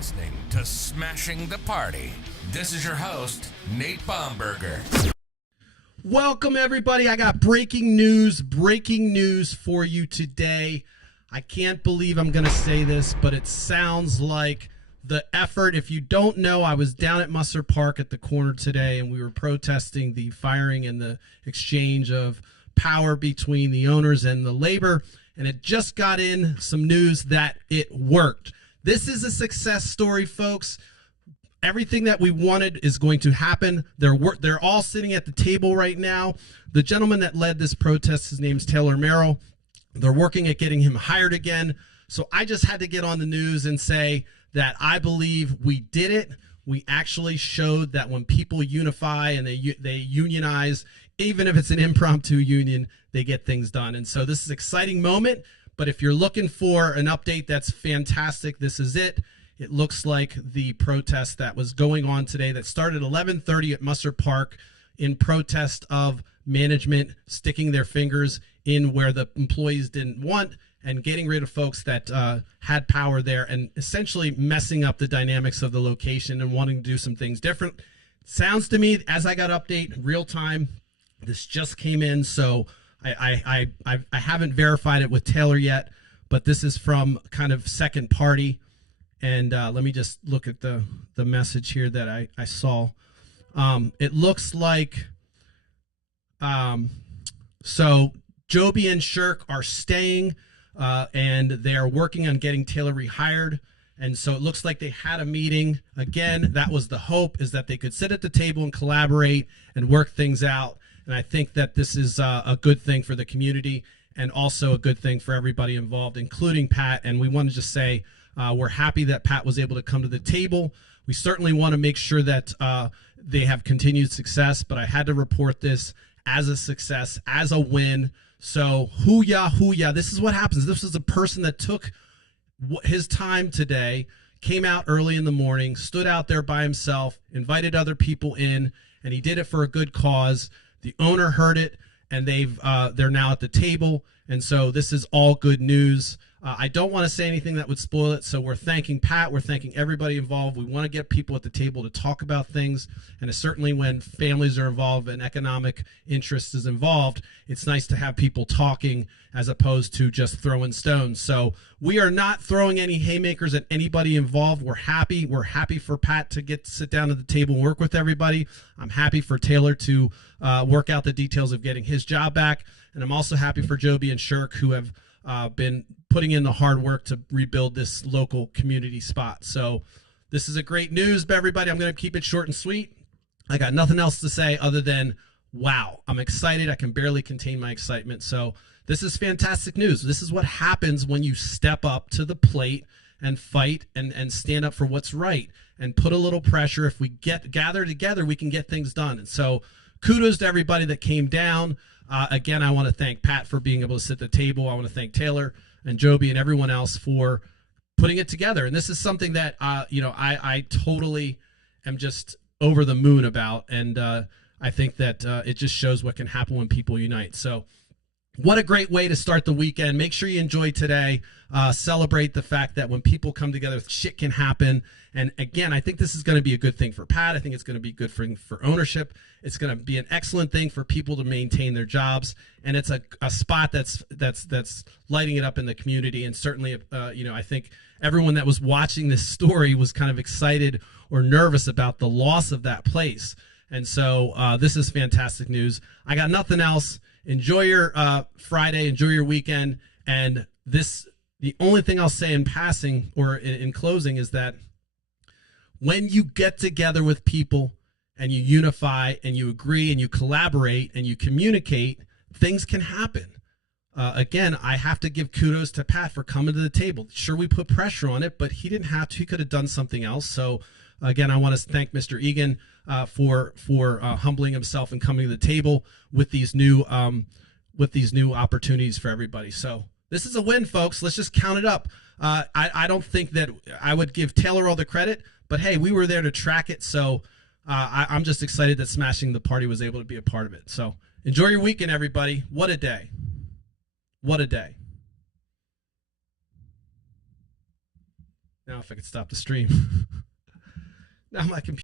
listening to Smashing the Party. This is your host, Nate Baumberger. Welcome, everybody. I got breaking news for you today. I can't believe I'm going to say this, but it sounds like the effort. If you don't know, I was down at Musser Park at the corner today, and we were protesting the firing and the exchange of power between the owners and the labor, and it just got in some news that it worked. This is a success story, folks. Everything that we wanted is going to happen. They're all sitting at the table right now. The gentleman that led this protest, his name's Merrill. They're working at getting him hired again. So I just had to get on the news and say that I believe we did it. We actually showed that when people unify and they unionize, even if it's an impromptu union, they get things done. And so this is an exciting moment. But if you're looking for an update that's fantastic, this is it. It looks like the protest that was going on today that started at 11:30 at Musser Park in protest of management sticking their fingers in where the employees didn't want and getting rid of folks that had power there and essentially messing up the dynamics of the location and wanting to do some things different. Sounds to me, as I got update real time, this just came in, so I haven't verified it with Taylor yet, but this is from kind of second party. And let me just look at the message here that I saw. It looks like, so Joby and Shirk are staying, and they are working on getting Taylor rehired. And so it looks like they had a meeting. Again, that was the hope, is that they could sit at the table and collaborate and work things out. And I think that this is a good thing for the community and also a good thing for everybody involved, including Pat. And we want to just say we're happy that Pat was able to come to the table. We certainly want to make sure that they have continued success, but I had to report this as a success, as a win. So hoo-yah. This is what happens. This is a person that took his time today, came out early in the morning, stood out there by himself, invited other people in, and he did it for a good cause. The owner heard it, and they're now at the table, and so this is all good news. I don't want to say anything that would spoil it, so we're thanking Pat. We're thanking everybody involved. We want to get people at the table to talk about things, and certainly when families are involved and economic interest is involved, it's nice to have people talking as opposed to just throwing stones. So we are not throwing any haymakers at anybody involved. We're happy. We're happy for Pat to sit down at the table and work with everybody. I'm happy for Taylor to work out the details of getting his job back, and I'm also happy for Joby and Shirk, who have been putting in the hard work to rebuild this local community spot. So this is a great news, everybody. I'm going to keep it short and sweet. I got nothing else to say other than, wow, I'm excited. I can barely contain my excitement. So this is fantastic news. This is what happens when you step up to the plate and fight and stand up for what's right and put a little pressure. If we gather together, we can get things done. And so kudos to everybody that came down. Again, I want to thank Pat for being able to sit at the table. I want to thank Taylor and Joby and everyone else for putting it together. And this is something that, I totally am just over the moon about. And I think that it just shows what can happen when people unite. So what a great way to start the weekend. Make sure you enjoy today. Celebrate the fact that when people come together, shit can happen. And again, I think this is going to be a good thing for Pat. I think it's going to be good for ownership. It's going to be an excellent thing for people to maintain their jobs. And it's a spot that's lighting it up in the community. And certainly, I think everyone that was watching this story was kind of excited or nervous about the loss of that place. And so this is fantastic news. I got nothing else. Enjoy your Friday. Enjoy your weekend. And the only thing I'll say in passing or in closing is that when you get together with people and you unify and you agree and you collaborate and you communicate, things can happen. Again, I have to give kudos to Pat for coming to the table. Sure, we put pressure on it, but he didn't have to. He could have done something else. So again, I want to thank Mr. Egan for humbling himself and coming to the table with these new opportunities for everybody. So this is a win, folks. Let's just count it up. I don't think that I would give Taylor all the credit, but hey, we were there to track it. So I'm just excited that Smashing the Party was able to be a part of it. So enjoy your weekend, everybody. What a day. What a day. Now if I could stop the stream. Now my computer